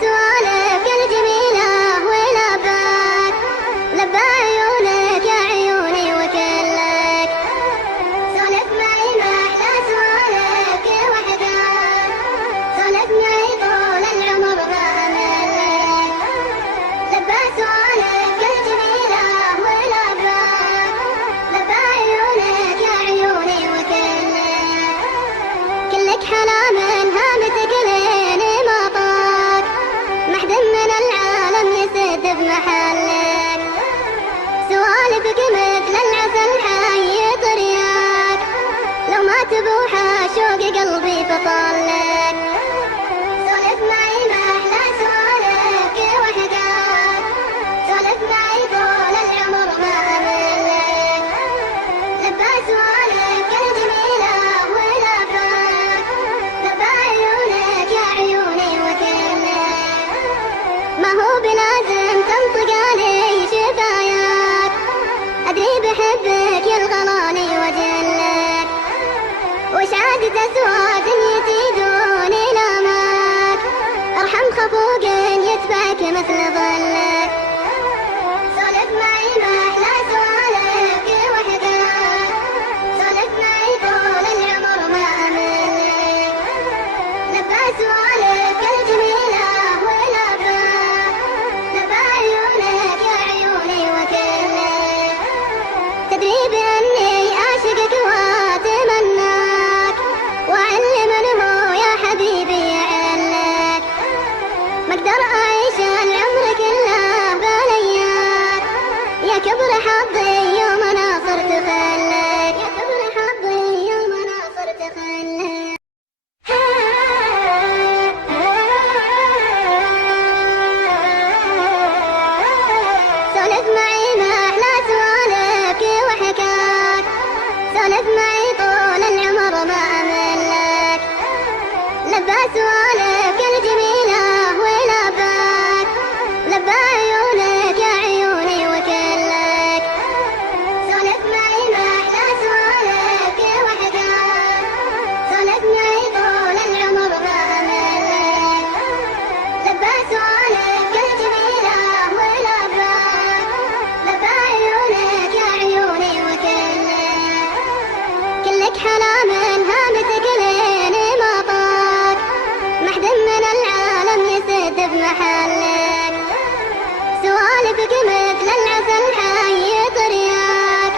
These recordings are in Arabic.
سوالفك الجميلة ولباك لبى عيونك يا عيوني وكلك. سولف معي ما أحلى سوالفك وحدك، سولف معي طول العمر ما أملك. لبى سوالفك الجميلة ولباك لبى عيونك يا عيوني وكلك. كلك حلا من هامتك لين ما طاق، محد من العالم يسد بمحلك. سوالفك مثل العسل حي طرياك، لو ما تبوحى شوق قلبي فطلك. سولف معي ما أحلى سوالفك وحدك، سولف معي طول العمر ما أملك. لبى سوالفك الجميلة ولباك لبى عيونك يا عيوني وكلك. ما هو بلازم تنطق علي شفاياك، أدري بحبك يا الغلاني وجلك. وش عاد تسوى دنيتي دون لامك، ارحم خفوق يتبعك مثل ظلك. سولف معي ما أحلى سوالفك وحدك، سولف معي طول العمر ما أملك. لبى سوالفك الجميلة ولباك لبى عيونك يا عيوني وكلك. تدري بأني أعشقك وأتمناك، وأعلم هو يا حبيبي يعلك. ما أقدر أعيش العمر كله بلياك، يا كبر حظي يوم أنا صرت خلك، يا كبر حظي يوم أنا صرت خلك. سولف معي ما أحلى سوالفك وحكاك، سولف معي طول العمر ما أملك. لبى سوالفك الجميلة ولباك لبى عيونك يا عيوني وكلك. سولف معي ما أحلى سوالفك وحدك، سولف معي طول العمر ما أملك. لبى سوالفك الجميلة ولباك لبى عيونك يا عيوني وكلك. كلك حلا من هامتك لين ما طاق، محد من العالم يسد بمحلك. سوالفك مثل العسل حي طرياك،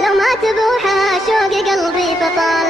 لو ما تبوحى شوق قلبي فطاق.